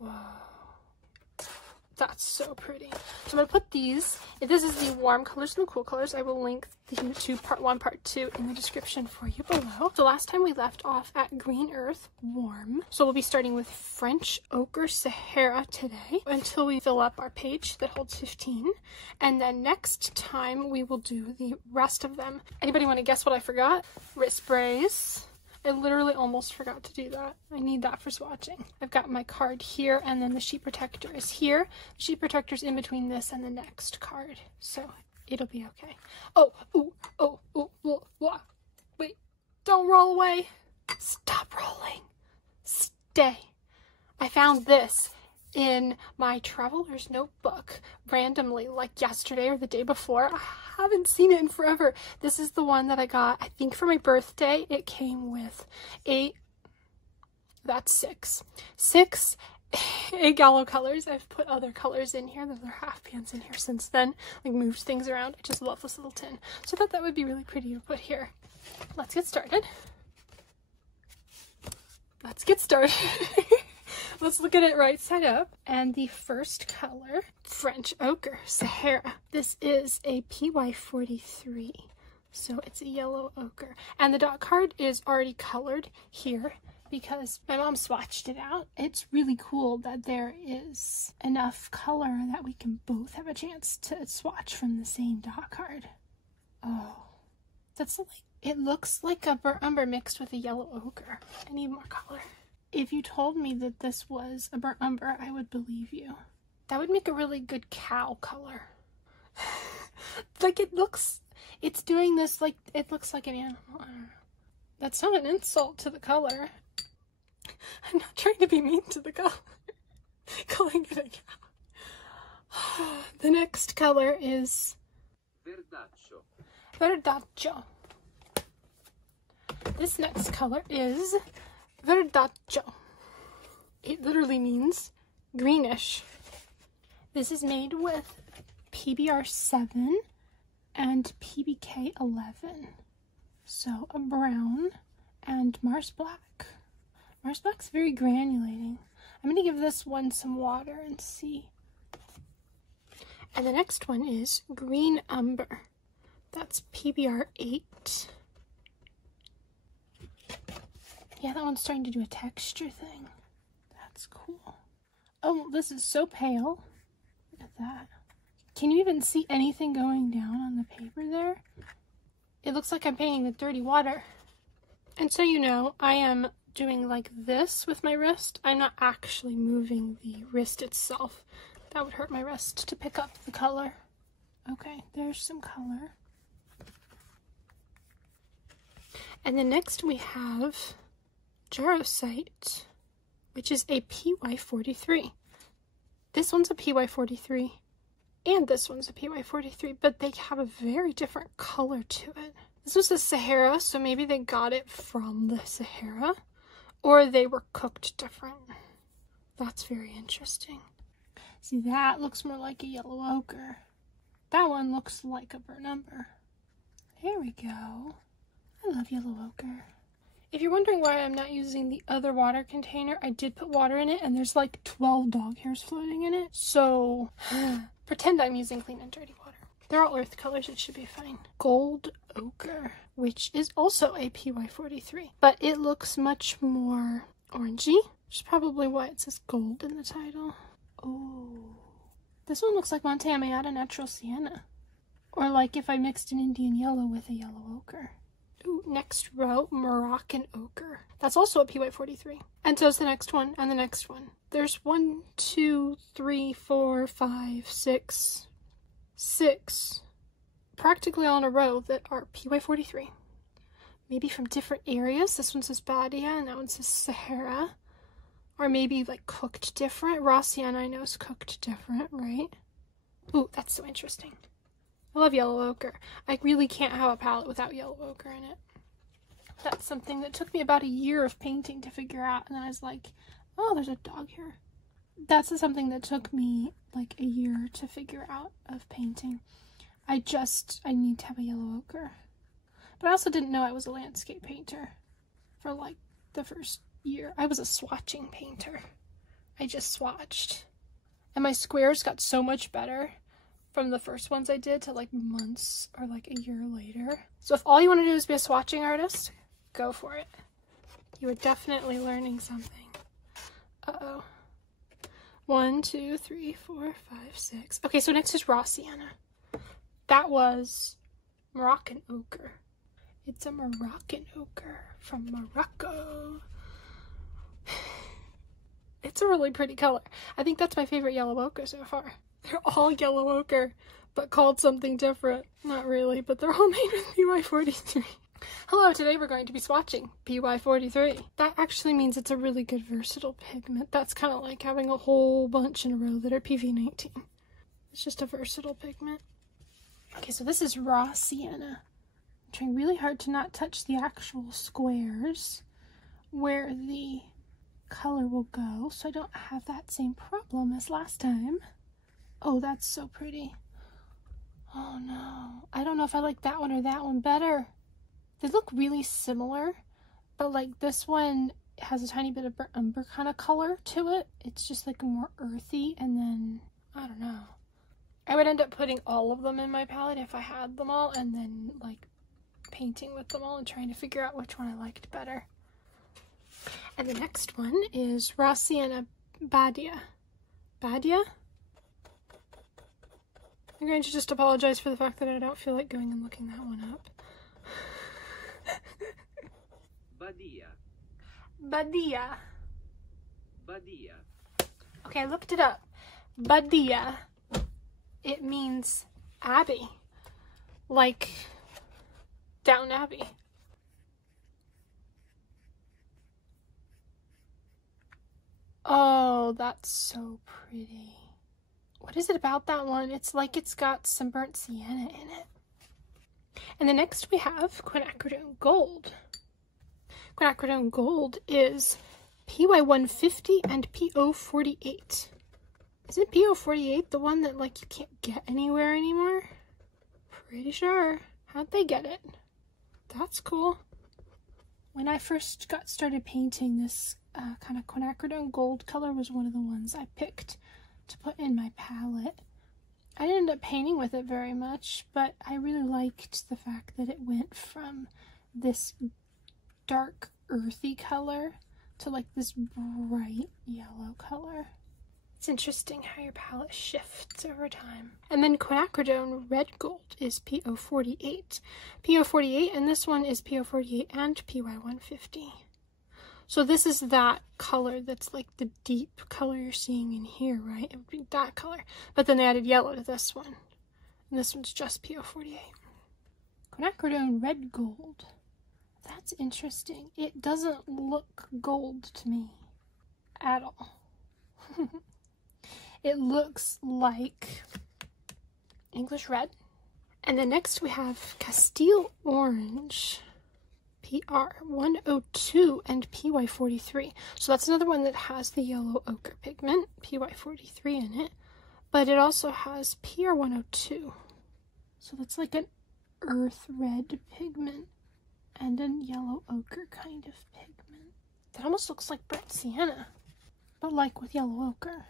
Whoa. That's so pretty. So I'm going to put these, if this is the warm colors and the cool colors, I will link the YouTube part 1, part 2 in the description for you below. So last time we left off at Green Earth Warm. So we'll be starting with French Ochre Sahara today until we fill up our page that holds 15. And then next time we will do the rest of them. Anybody want to guess what I forgot? Wrist brace. I literally almost forgot to do that. I need that for swatching. I've got my card here, and then the sheet protector is here. The sheet protector's in between this and the next card, so it'll be okay. Oh, ooh, oh, ooh, ooh, ooh. Wait, don't roll away. Stop rolling. Stay. I found this in my traveler's notebook randomly, like yesterday or the day before. I haven't seen it in forever. This is the one that I got, I think, for my birthday. It came with that's six Gallo colors. I've put other colors in here. There's other half pans in here since then, like moved things around. I just love this little tin, so I thought that would be really pretty to put here. Let's get started. Let's look at it right side up. And the first color, French Ochre Sahara. This is a PY43, so it's a yellow ochre. And the dot card is already colored here because my mom swatched it out. It's really cool that there is enough color that we can both have a chance to swatch from the same dot card. Oh, that's like, it looks like a burnt umber mixed with a yellow ochre. I need more color. If you told me that this was a burnt umber, I would believe you. That would make a really good cow color. Like it's doing this like, it looks like an animal. That's not an insult to the color. I'm not trying to be mean to the color. Calling it a cow. The next color is Verdaccio. This next color is Verdaccio. It literally means greenish. This is made with PBR 7 and PBK 11. So a brown and Mars Black. Mars Black's very granulating. I'm going to give this one some water and see. And the next one is Green Umber. That's PBR 8. Yeah, that one's starting to do a texture thing. That's cool. Oh, this is so pale. Look at that. Can you even see anything going down on the paper there? It looks like I'm painting with dirty water. And so you know, I am doing like this with my wrist. I'm not actually moving the wrist itself. That would hurt my wrist to pick up the color. Okay, there's some color. And then next we have Jarosite, which is a PY43. This one's a PY43, and this one's a PY43, but they have a very different color to it. This was the Sahara, so maybe they got it from the Sahara, or they were cooked different. That's very interesting. See, that looks more like a yellow ochre. That one looks like a burnt umber. There we go. I love yellow ochre. If you're wondering why I'm not using the other water container, I did put water in it and there's like 12 dog hairs floating in it. So pretend I'm using clean and dirty water. They're all earth colors, it should be fine. Gold Ochre, which is also a PY43, but it looks much more orangey, which is probably why it says gold in the title. Oh, this one looks like Montamiata Natural Sienna. Or like if I mixed an Indian yellow with a yellow ochre. Ooh, next row, Moroccan Ochre. That's also a PY43. And so is the next one and the next one. There's 1, 2, 3, 4, 5, 6 practically all in a row that are PY43. Maybe from different areas. This one says Badia and that one says Sahara. Or maybe like cooked different. Raw Sienna I know is cooked different, right? Ooh, that's so interesting. I love yellow ochre. I really can't have a palette without yellow ochre in it. That's something that took me about a year of painting to figure out, and then I was like, oh, there's a dog here. That's something that took me like a year to figure out of painting. I need to have a yellow ochre. But I also didn't know I was a landscape painter for like the first year. I was a swatching painter. I just swatched. And my squares got so much better from the first ones I did to like months or like a year later. So if all you want to do is be a swatching artist, go for it. You are definitely learning something. Uh-oh. 1, 2, 3, 4, 5, 6. Okay, so next is raw sienna. That was Moroccan ochre. It's a Moroccan ochre from Morocco. It's a really pretty color. I think that's my favorite yellow ochre so far. They're all yellow ochre, but called something different. Not really, but they're all made with PY43. Hello, today we're going to be swatching PY43. That actually means it's a really good versatile pigment. That's kind of like having a whole bunch in a row that are PV19. It's just a versatile pigment. Okay, so this is raw sienna. I'm trying really hard to not touch the actual squares where the color will go, so I don't have that same problem as last time. Oh, that's so pretty. Oh no, I don't know if I like that one or that one better. They look really similar, but like this one has a tiny bit of umber kind of color to it. It's just like more earthy, and then I don't know. I would end up putting all of them in my palette if I had them all, and then like painting with them all and trying to figure out which one I liked better. And the next one is raw sienna Badia. Badia? I'm going to just apologize for the fact that I don't feel like going and looking that one up. Badia. Badia. Badia. Okay, I looked it up. Badia. It means abbey. Like Downton Abbey. Oh, that's so pretty. What is it about that one? It's like it's got some burnt sienna in it. And the next we have quinacridone gold. Quinacridone gold is PY150 and PO48. Isn't PO48 the one that like you can't get anywhere anymore? Pretty sure. How'd they get it? That's cool. When I first got started painting, this kind of quinacridone gold color was one of the ones I picked to put in my palette. I didn't end up painting with it very much, but I really liked the fact that it went from this dark earthy color to like this bright yellow color. It's interesting how your palette shifts over time. And then quinacridone red gold is PO48. PO48, and this one is PO48 and PY150. So this is that color that's like the deep color you're seeing in here, right? It would be that color. But then they added yellow to this one. And this one's just PO48. Quinacridone red gold. That's interesting. It doesn't look gold to me at all. It looks like English red. And then next we have Castile Orange, PR102 and PY43. So that's another one that has the yellow ochre pigment, PY43 in it, but it also has PR102. So that's like an earth red pigment and a yellow ochre kind of pigment. That almost looks like burnt sienna, but like with yellow ochre.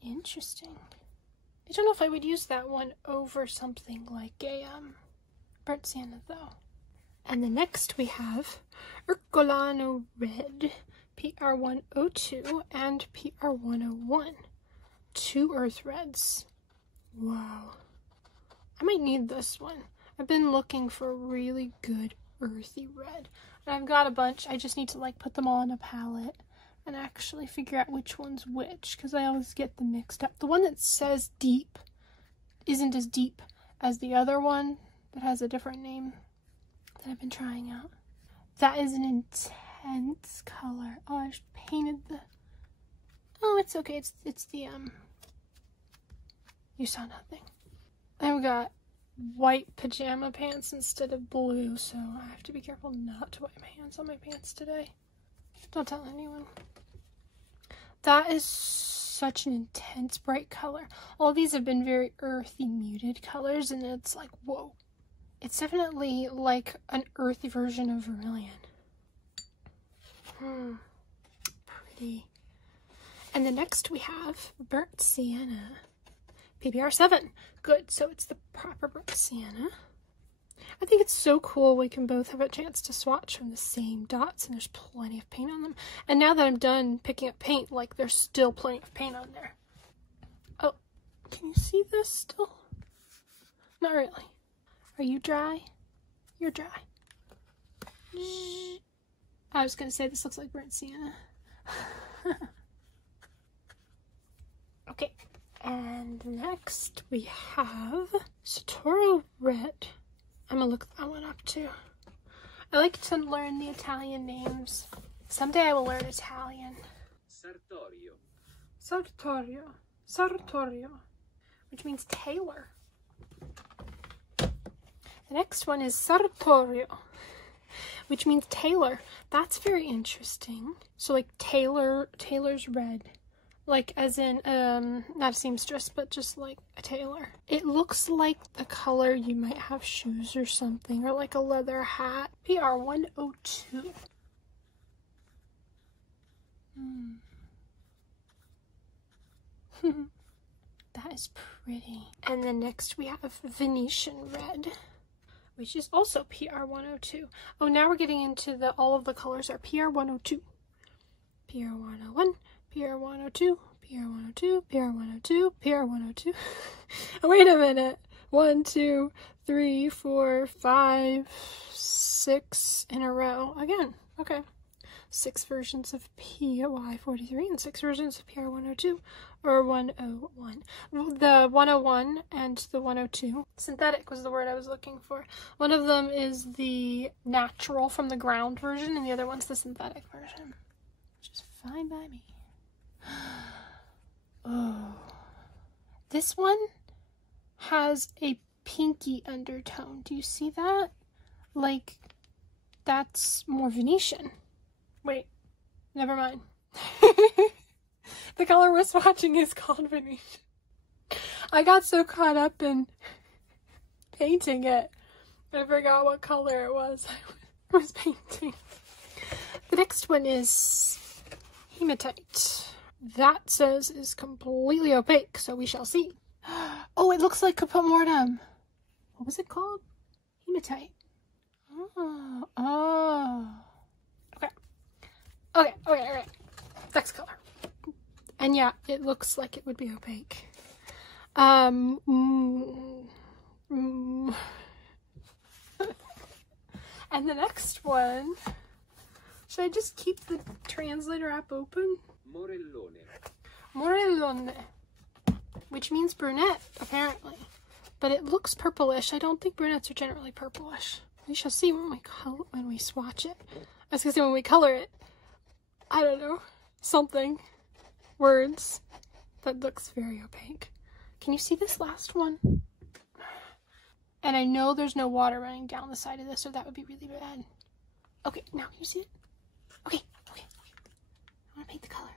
Interesting. I don't know if I would use that one over something like a burnt sienna though. And the next we have Ercolano Red, PR102 and PR101. Two earth reds. Wow. I might need this one. I've been looking for a really good earthy red. And I've got a bunch. I just need to like put them all in a palette and actually figure out which one's which, because I always get them mixed up. The one that says deep isn't as deep as the other one that has a different name that I've been trying out. That is an intense color. Oh, I just painted the... Oh, it's okay. It's the, you saw nothing. I've got white pajama pants instead of blue, so I have to be careful not to wipe my hands on my pants today. Don't tell anyone. That is such an intense bright color. All these have been very earthy, muted colors, and it's like, whoa. It's definitely like an earthy version of vermilion. Pretty. And then next we have Burnt Sienna. PBR 7. Good, so it's the proper Burnt Sienna. I think it's so cool we can both have a chance to swatch from the same dots, and there's plenty of paint on them. And now that I'm done picking up paint, like, there's still plenty of paint on there. Oh, can you see this still? Not really. Are you dry? You're dry. I was gonna say this looks like Burnt Sienna. Okay, and next we have Sartorio Red. I'm gonna look that one up too. I like to learn the Italian names. Someday I will learn Italian. Sartorio. Sartorio. Sartorio. Which means tailor. The next one is Sartorio, which means tailor. That's very interesting. So like tailor's red. Like as in, not a seamstress, but just like a tailor. It looks like the color you might have shoes or something, or like a leather hat. PR 102. That is pretty. And then next we have Venetian Red, which is also PR 102. Oh, now we're getting into all of the colors are PR 102. PR 101. PR 102, PR 102, PR 102, PR 102. Wait a minute. 1, 2, 3, 4, 5, 6 in a row. Again. Okay. 6 versions of PY 43 and 6 versions of PR 102 or 101. The 101 and the 102. Synthetic was the word I was looking for. One of them is the natural from the ground version and the other one's the synthetic version, which is fine by me. Oh, this one has a pinky undertone. Do you see that? Like, that's more Venetian. Wait, never mind. The color we're swatching is called Venetian. I got so caught up in painting it, I forgot what color it was I was painting. The next one is Hematite. That says is completely opaque, so we shall see. Oh, it looks like Caput Mortem. What was it called? Hematite. Oh. Okay. Next color. And yeah, it looks like it would be opaque. And the next one, should I just keep the translator app open? Morellone, which means brunette, apparently. But it looks purplish. I don't think brunettes are generally purplish. We shall see when we swatch it. I was gonna say when we color it. I don't know. Something. Words. That looks very opaque. Can you see this last one? And I know there's no water running down the side of this, so that would be really bad. Okay, now can you see it? Okay. I want to paint the color.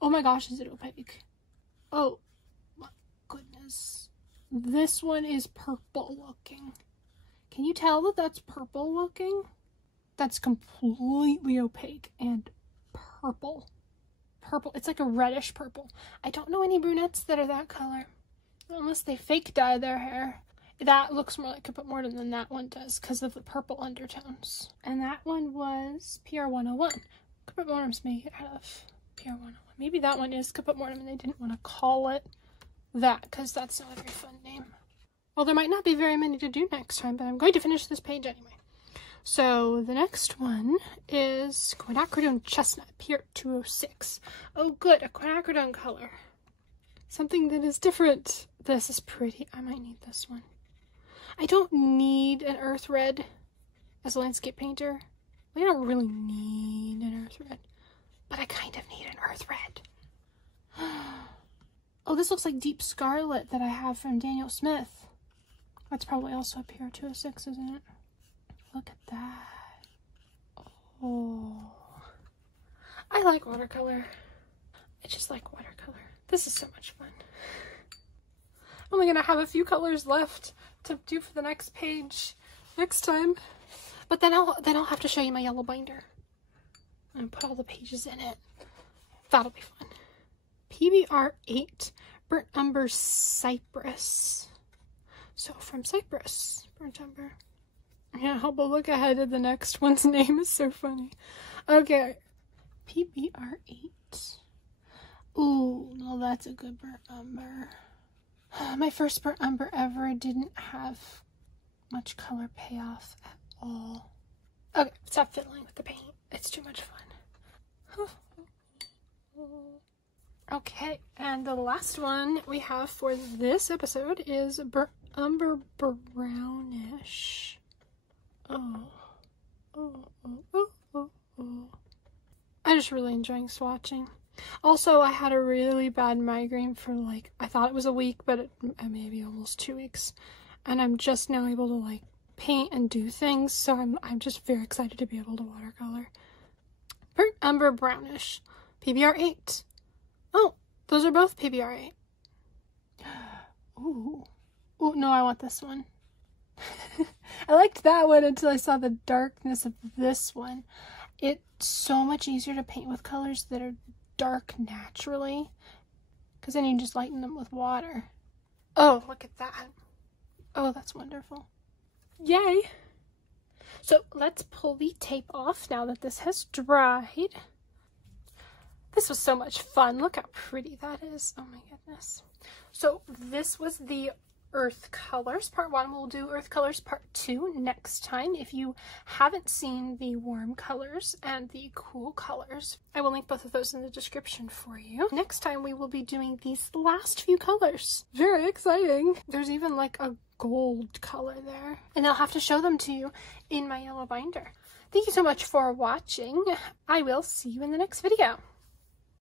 Oh my gosh, is it opaque? Oh my goodness. This one is purple looking. Can you tell that that's purple looking? That's completely opaque and purple. It's like a reddish purple. I don't know any brunettes that are that color. Unless they fake dye their hair. That looks more like Caput Mortem than that one does because of the purple undertones. And that one was PR 101. Caput Mortem's made out of PR 101. Maybe that one is Caput Mortem and they didn't want to call it that because that's not a very fun name. Well, there might not be very many to do next time, but I'm going to finish this page anyway. So the next one is Quinacridone Chestnut, PR 206. Oh good, a quinacridone color. Something that is different. This is pretty. I might need this one. I don't need an earth red as a landscape painter. I don't really need an earth red, but I kind of need an earth red. Oh, this looks like Deep Scarlet that I have from Daniel Smith. That's probably also a PR 206, isn't it? Look at that. Oh. I like watercolor. I just like watercolor. This is so much fun. I'm only gonna have a few colors left to do for the next page next time. But then I'll have to show you my yellow binder. And put all the pages in it. That'll be fun. PBR8 Burnt Umber Cypress. So from Cyprus, Burnt Umber. I can't help but look ahead at the next one's name. Is so funny. Okay, PBR8. Ooh, well, that's a good burnt umber. My first burnt umber ever didn't have much color payoff at all. Okay, stop fiddling with the paint. It's too much fun. Okay, and the last one we have for this episode is Burnt Umber Brownish. I'm just really enjoying swatching. Also, I had a really bad migraine for like, I thought it was a week, but maybe almost 2 weeks. And I'm just now able to like paint and do things, so I'm just very excited to be able to watercolor. Burnt Umber Brownish, PBR8. Oh, those are both PBR8. Ooh. Ooh, no, I want this one. I liked that one until I saw the darkness of this one. It's so much easier to paint with colors that are dark naturally, because then you just lighten them with water. Oh, look at that. Oh, that's wonderful. Yay! So let's pull the tape off now that this has dried. This was so much fun. Look how pretty that is. Oh my goodness. So this was the Earth Colors Part 1. We'll do Earth Colors Part 2 next time. If you haven't seen the warm colors and the cool colors, I will link both of those in the description for you. Next time we will be doing these last few colors. Very exciting. There's even like a gold color there, and I'll have to show them to you in my yellow binder. Thank you so much for watching. I will see you in the next video.